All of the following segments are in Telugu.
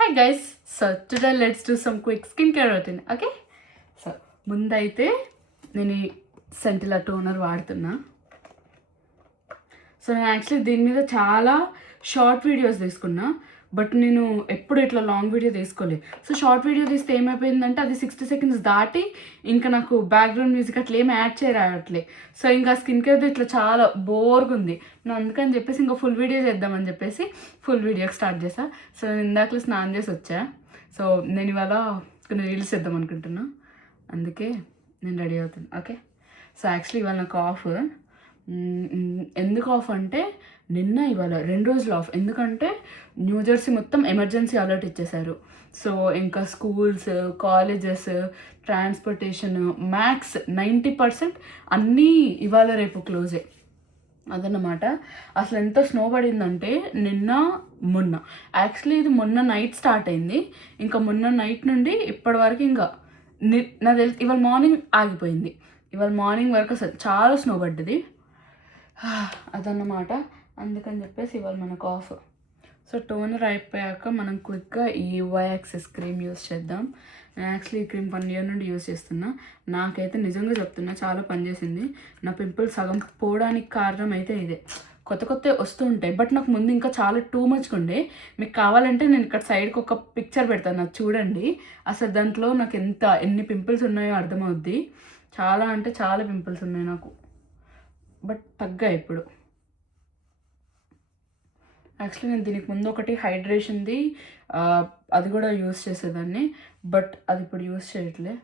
Hi guys, so today let's do some quick skincare routine, okay? So ముందైతే నేను ఈ సెంటిలా టోనర్ వాడుతున్నా. సో నేను యాక్చువల్లీ దీని మీద చాలా షార్ట్ వీడియోస్ తీసుకున్నా, బట్ నేను ఎప్పుడు ఇట్లా లాంగ్ వీడియో తీసుకోలేదు. సో షార్ట్ వీడియో తీస్తే ఏమైపోయిందంటే అది 60 సెకండ్స్ దాటి ఇంకా నాకు బ్యాక్గ్రౌండ్ మ్యూజిక్ అట్లా ఏమి యాడ్ చేయరాట్లే. సో ఇంకా స్కిన్ కేర్ది ఇట్లా చాలా బోర్గా ఉంది. నేను అందుకని చెప్పేసి ఇంకా ఫుల్ వీడియో చేద్దామని చెప్పేసి ఫుల్ వీడియోకి స్టార్ట్ చేసా. సో నేను ఇందాకలో స్నానం చేసి వచ్చా. సో నేను ఇవాళ కొన్ని రీల్స్ చేద్దాం అనుకుంటున్నా, అందుకే నేను రెడీ అవుతాను. ఓకే, సో యాక్చువల్లీ ఇవాళ నాకు ఆఫ్. ఎందుకు ఆఫ్ అంటే నిన్న ఇవాళ 2 రోజులు ఆఫ్. ఎందుకంటే న్యూజెర్సీ మొత్తం ఎమర్జెన్సీ అలర్ట్ ఇచ్చేశారు. సో ఇంకా స్కూల్స్, కాలేజెస్, ట్రాన్స్పోర్టేషన్ మ్యాక్స్ 90% అన్నీ ఇవాళ రేపు క్లోజే. అదన్నమాట. అసలు ఎంత స్నో పడిందంటే నిన్న మొన్న, యాక్చువల్లీ ఇది మొన్న నైట్ స్టార్ట్ అయింది. ఇంకా మొన్న నైట్ నుండి ఇప్పటి వరకు ఇంకా నాకు తెలిసి ఇవాళ మార్నింగ్ ఆగిపోయింది. ఇవాళ మార్నింగ్ వరకు అసలు చాలా స్నో పడ్డది. అదన్నమాట. అందుకని చెప్పేసి ఇవాళ మనకు ఆఫ్. సో టోనర్ అయిపోయాక మనం క్విక్గా ఈ యువై యాక్సెస్ క్రీమ్ యూస్ చేద్దాం. నేను యాక్చువల్లీ ఈ క్రీమ్ 1 year నుండి యూస్ చేస్తున్నా. నాకైతే నిజంగా చెప్తున్నా చాలా పనిచేసింది. నా పింపుల్స్ సగం పోవడానికి కారణం అయితే ఇదే. కొత్త వస్తూ ఉంటాయి, బట్ నాకు ముందు ఇంకా చాలా టూ మచ్గా ఉండే. మీకు కావాలంటే నేను ఇక్కడ సైడ్కి ఒక పిక్చర్ పెడతాను, నాకు చూడండి. అసలు దాంట్లో నాకు ఎన్ని పింపుల్స్ ఉన్నాయో అర్థమవుద్ది. చాలా అంటే చాలా పింపుల్స్ ఉన్నాయి నాకు, బట్ తగ్గాయి ఇప్పుడు. యాక్చువల్లీ నేను దీనికి ముందు ఒకటి హైడ్రేషన్ది అది కూడా యూస్ చేసేదాన్ని, బట్ అది ఇప్పుడు యూస్ చేయట్లే.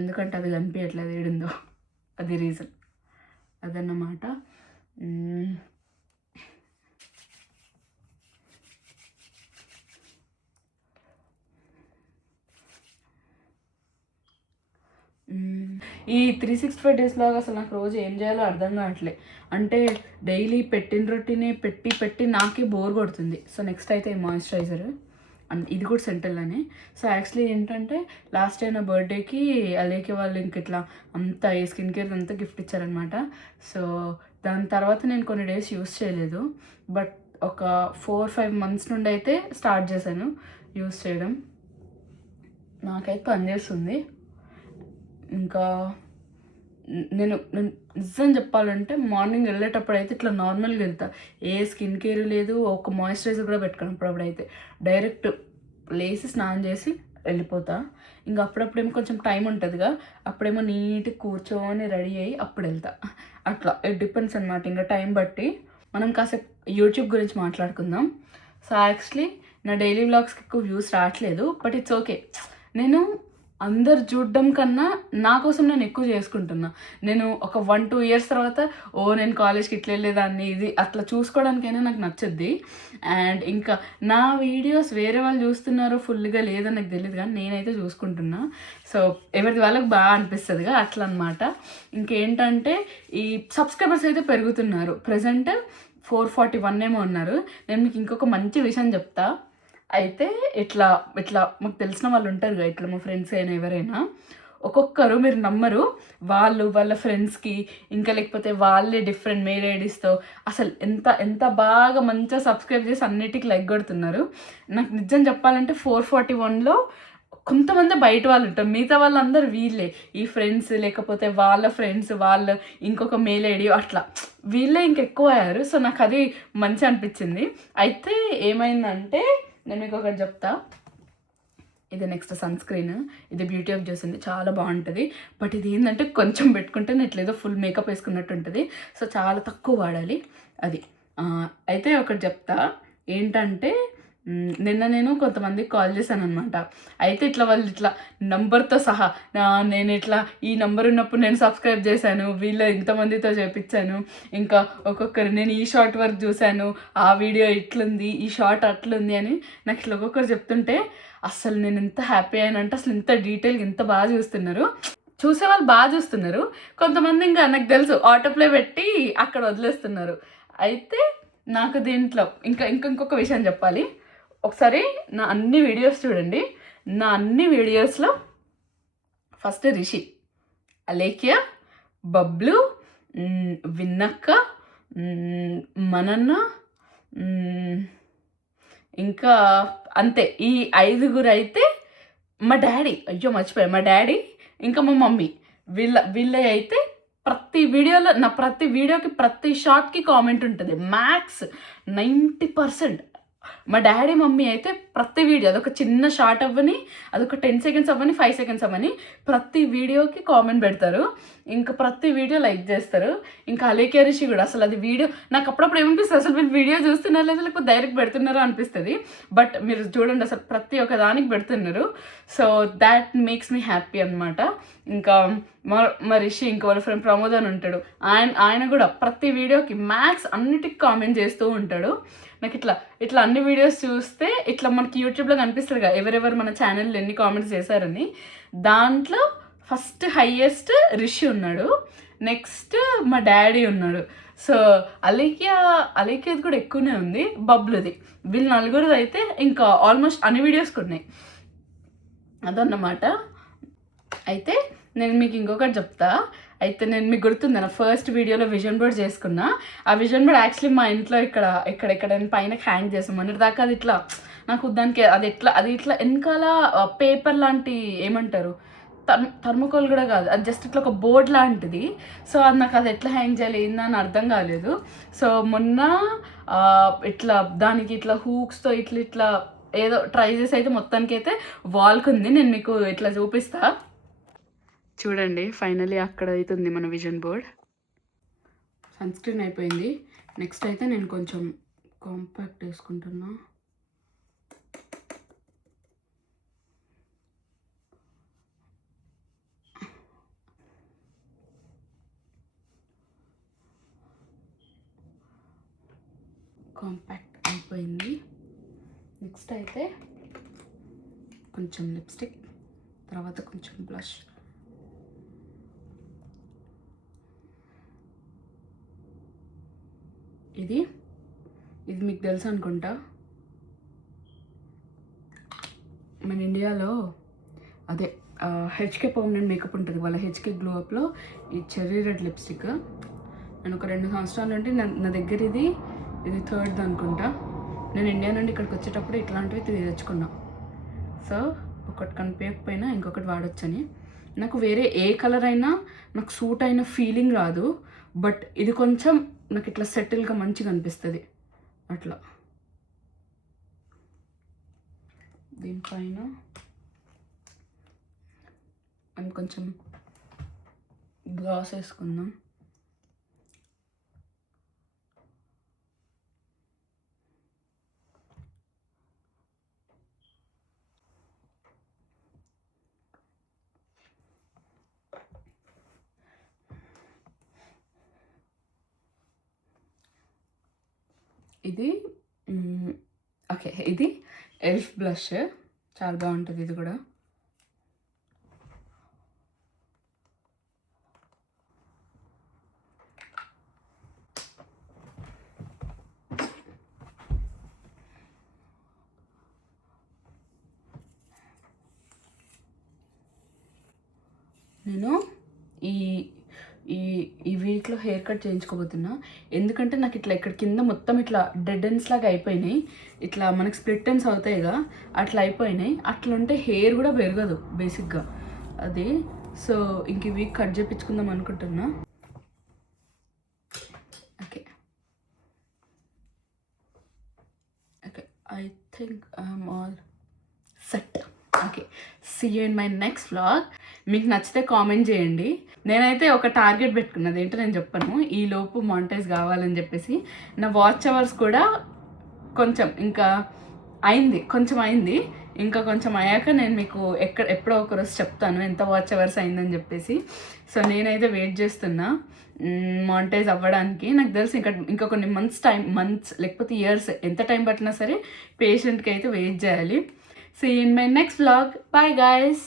ఎందుకంటే అది కనిపించట్లేదు ఏడిందో, అది రీజన్. అదన్నమాట. ఈ 365 days లాగా అసలు నాకు రోజు ఏం చేయాలో అర్థం కావట్లే. అంటే డైలీ పెట్టిన రొటీనే పెట్టి నాకే బోర్ కొడుతుంది. సో నెక్స్ట్ అయితే ఈ మాయిశ్చరైజర్, అండ్ ఇది కూడా సెంటల్లోనే. సో యాక్చువల్లీ ఏంటంటే లాస్ట్ టైం నా బర్త్డేకి అలేకే వాళ్ళు ఇంక ఇట్లా అంతా ఈ స్కిన్ కేర్ అంతా గిఫ్ట్ ఇచ్చారనమాట. సో దాని తర్వాత నేను కొన్ని డేస్ యూస్ చేయలేదు, బట్ ఒక 4-5 months నుండి అయితే స్టార్ట్ చేశాను యూస్ చేయడం. నాకైతే పనిచేస్తుంది. ఇంకా నేను నిజం చెప్పాలంటే మార్నింగ్ వెళ్ళేటప్పుడు అయితే ఇట్లా నార్మల్గా వెళ్తా. ఏ స్కిన్ కేర్ లేదు, ఒక మాయిశ్చరైజర్ కూడా పెట్టుకుని అప్పుడైతే డైరెక్ట్ లేసి స్నానం చేసి వెళ్ళిపోతా. ఇంకా అప్పుడప్పుడేమో కొంచెం టైం ఉంటుందిగా, అప్పుడేమో నీట్గా కూర్చొని రెడీ అయ్యి అప్పుడు వెళ్తా. అట్లా ఇట్ డిపెండ్స్ అనమాట, ఇంకా టైం బట్టి. మనం కాసేపు యూట్యూబ్ గురించి మాట్లాడుకుందాం. సో యాక్చువల్లీ నా డైలీ వ్లాగ్స్కి ఎక్కువ వ్యూస్ రావట్లేదు, బట్ ఇట్స్ ఓకే. నేను అందరు చూడడం కన్నా నా కోసం నేను ఎక్కువ చేసుకుంటున్నా. నేను ఒక 1-2 years తర్వాత నేను కాలేజ్కి ఇట్లా వెళ్ళేదాన్ని, ఇది అట్లా చూసుకోవడానికైనా నాకు నచ్చుద్ది. అండ్ ఇంకా నా వీడియోస్ వేరే వాళ్ళు చూస్తున్నారో ఫుల్గా లేదని నాకు తెలియదు, కానీ నేనైతే చూసుకుంటున్నా. సో ఎవరిది వాళ్ళకి బాగా అనిపిస్తుందిగా, అట్లా అనమాట. ఇంకేంటంటే ఈ సబ్స్క్రైబర్స్ అయితే పెరుగుతున్నారు. ప్రజెంట్ 441 ఏమో ఉన్నారు. నేను మీకు ఇంకొక మంచి విషయం చెప్తా. అయితే ఇట్లా మాకు తెలిసిన వాళ్ళు ఉంటారు కదా, ఇట్లా మా ఫ్రెండ్స్ అయినా ఎవరైనా, ఒక్కొక్కరు మీరు నమ్మరు, వాళ్ళ ఫ్రెండ్స్కి ఇంకా లేకపోతే వాళ్ళే డిఫరెంట్ మెయిల్ ఐడీస్తో అసలు ఎంత బాగా మంచిగా సబ్స్క్రైబ్ చేసి అన్నిటికీ లైక్ కొడుతున్నారు. నాకు నిజం చెప్పాలంటే 441లో కొంతమంది బయట వాళ్ళు ఉంటారు, మిగతా వాళ్ళందరూ వీళ్ళే, ఈ ఫ్రెండ్స్ లేకపోతే వాళ్ళ ఫ్రెండ్స్, వాళ్ళు ఇంకొక మెయిల్ ఐడి, అట్లా వీళ్ళే ఇంకెక్కువ అయ్యారు. సో నాకు అది మంచి అనిపించింది. అయితే ఏమైందంటే నేను మీకు ఒకటి చెప్తా. ఇది నెక్స్ట్ సన్ స్క్రీన్, ఇది బ్యూటీ ఆఫ్ చేసింది, చాలా బాగుంటుంది. బట్ ఇది ఏంటంటే కొంచెం పెట్టుకుంటే ఎట్లేదో ఫుల్ మేకప్ వేసుకున్నట్టు ఉంటుంది. సో చాలా తక్కువ వాడాలి అది. అయితే ఒకటి చెప్తా ఏంటంటే, నిన్న నేను కొంతమందికి కాల్ చేశాను అనమాట. అయితే ఇట్లా వాళ్ళు ఇట్లా నంబర్తో సహా నేను ఇట్లా ఈ నంబర్ ఉన్నప్పుడు నేను సబ్స్క్రైబ్ చేశాను, వీళ్ళు ఇంతమందితో చేపించాను, ఇంకా ఒక్కొక్కరు నేను ఈ షార్ట్ వర్క్ చూశాను, ఆ వీడియో ఇట్లుంది, ఈ షార్ట్ అట్లుంది అని నాకు ఇట్లా ఒక్కొక్కరు చెప్తుంటే అసలు నేను ఎంత హ్యాపీ అయినంటే, అసలు ఇంత డీటెయిల్గా ఇంత బాగా చూస్తున్నారు. చూసేవాళ్ళు బాగా చూస్తున్నారు, కొంతమంది ఇంకా నాకు తెలుసు ఆటోప్లే పెట్టి అక్కడ వదిలేస్తున్నారు. అయితే నాకు దీంట్లో ఇంకొక విషయం చెప్పాలి. ఒకసారి నా అన్ని వీడియోస్ చూడండి. నా అన్ని వీడియోస్లో ఫస్ట్ రిషి, అలేఖ్య, బబ్లు, విన్నక్క, మనన్న, ఇంకా అంతే. ఈ 5గురు అయితే మా డాడీ, అయ్యో మర్చిపోయా, మా డాడీ ఇంకా మా మమ్మీ, వీళ్ళ అయితే ప్రతి వీడియోలో, నా ప్రతి వీడియోకి ప్రతి షార్ట్కి కామెంట్ ఉంటుంది. మ్యాక్స్ 90%. మా డాడీ మమ్మీ అయితే ప్రతి వీడియో, అదొక చిన్న షార్ట్ అవ్వని, అదొక 10 సెకండ్స్ అవ్వని, 5 సెకండ్స్ అవ్వని, ప్రతి వీడియోకి కామెంట్ పెడతారు. ఇంకా ప్రతి వీడియో లైక్ చేస్తారు. ఇంకా అలేఖ్య రిషి కూడా అసలు అది వీడియో నాకు అప్పుడప్పుడు ఏమనిపిస్తుంది, అసలు వీళ్ళు వీడియో చూస్తున్నారు లేదా లేకపోతే డైరెక్ట్ పెడుతున్నారో అనిపిస్తుంది. బట్ మీరు చూడండి అసలు ప్రతి ఒక్క దానికి పెడుతున్నారు. So that makes me happy అనమాట. ఇంకా మా రిషి ఇంకా వాళ్ళ ఫ్రెండ్ ప్రమోద్ అని ఉంటాడు, ఆయన కూడా ప్రతి వీడియోకి మ్యాక్స్ అన్నిటికి కామెంట్ చేస్తూ ఉంటాడు. నాకు ఇట్లా అన్ని వీడియోస్ చూస్తే ఇట్లా మనకి యూట్యూబ్లో కనిపిస్తుంది కదా ఎవరెవరు మన ఛానల్లో ఎన్ని కామెంట్స్ చేశారని. దాంట్లో ఫస్ట్ హైయెస్ట్ రిషి ఉన్నాడు, నెక్స్ట్ మా డాడీ ఉన్నాడు. సో అలేఖ్యది కూడా ఎక్కువనే ఉంది, బబ్లుది. వీళ్ళు నలుగురిది అయితే ఇంకా ఆల్మోస్ట్ అన్ని వీడియోస్కి ఉన్నాయి. అదన్నమాట. అయితే నేను మీకు ఇంకొకటి చెప్తా. అయితే నేను మీకు గుర్తుంది, నా ఫస్ట్ వీడియోలో విజన్ బోర్డ్ చేసుకున్నా. ఆ విజన్ బోర్డ్ యాక్చువల్లీ మా ఇంట్లో ఇక్కడ పైన హ్యాంగ్ చేసాం. మొన్నటి దాకా అది ఇట్లా నాకు దానికి అది ఇట్లా వెనకాల పేపర్ లాంటి ఏమంటారు, థర్మోకోల్ కూడా కాదు, అది జస్ట్ ఇట్లా ఒక బోర్డ్ లాంటిది. సో అది నాకు అది ఎట్లా హ్యాంగ్ చేయాలి ఏందని అర్థం కాలేదు. సో మొన్న ఇట్లా దానికి ఇట్లా హూక్స్తో ఇట్లా ఏదో ట్రై చేసి అయితే మొత్తానికి అయితే వాల్కి ఉంది. నేను మీకు ఇట్లా చూపిస్తా చూడండి. ఫైనలీ అక్కడ అయితే ఉంది మన విజన్ బోర్డ్. సన్ స్క్రీన్ అయిపోయింది. నెక్స్ట్ అయితే నేను కొంచెం కాంపాక్ట్ వేసుకుంటున్నా. కాంపాక్ట్ అయిపోయింది. నెక్స్ట్ అయితే కొంచెం లిప్స్టిక్, తర్వాత కొంచెం బ్లష్. ఇది మీకు తెలుసు అనుకుంటా, మన ఇండియాలో అదే హెచ్కే పర్మనెంట్ మేకప్ ఉంటుంది, వాళ్ళ హెచ్కే గ్లో అప్లో ఈ చెర్రీ రెడ్ లిప్స్టిక్. నేను ఒక 2 సంవత్సరాల నుండి నా దగ్గర ఇది 3rd అనుకుంటా. నేను ఇండియా నుండి ఇక్కడికి వచ్చేటప్పుడు ఇట్లాంటివి తెచ్చుకున్నా. సో ఒకటి కనిపించకపోయినా ఇంకొకటి వాడొచ్చని. నాకు వేరే ఏ కలర్ అయినా నాకు సూట్ అయిన ఫీలింగ్ రాదు, బట్ ఇది కొంచెం నాకు ఇట్లా సెటిల్గా మంచిగా అనిపిస్తుంది. అట్లా దీనిపైన మనం కొంచెం గ్లాస్ వేసుకుందాం. ఇది ఓకే, ఇది ఎల్ఫ్ బ్లష్, చాలా బాగుంటుంది ఇది కూడా. నేను ఈ వీక్లో హెయిర్ కట్ చేయించుకోబోతున్నా. ఎందుకంటే నాకు ఇట్లా ఇక్కడ కింద మొత్తం ఇట్లా డెడ్ ఎండ్స్ లాగా అయిపోయినాయి. ఇట్లా మనకి స్ప్లిట్ ఎండ్స్ అవుతాయిగా, అట్లా అయిపోయినాయి. అట్లా ఉంటే హెయిర్ కూడా పెరగదు బేసిక్గా అది. సో ఇంక ఈ వీక్ కట్ చేయించుకుందాం అనుకుంటున్నా. Okay okay, I think I'm all set. Okay, see you in my next vlog. మీకు నచ్చితే కామెంట్ చేయండి. నేనైతే ఒక టార్గెట్ పెట్టుకున్నది ఏంటో నేను చెప్పను, ఈ లోపు మానిటైజ్ కావాలని చెప్పేసి. నా వాచ్ అవర్స్ కూడా కొంచెం ఇంకా అయింది, ఇంకా కొంచెం అయ్యాక నేను మీకు ఎప్పుడో ఒకరోజు చెప్తాను ఎంత వాచ్ అవర్స్ అయిందని చెప్పేసి. సో నేనైతే వెయిట్ చేస్తున్నా మానిటైజ్ అవ్వడానికి. నాకు తెలిసి ఇంకా కొన్ని మంత్స్ లేకపోతే ఇయర్స్, ఎంత టైం పట్టినా సరే పేషెంట్కి అయితే వెయిట్ చేయాలి. See you in my next vlog. Bye guys.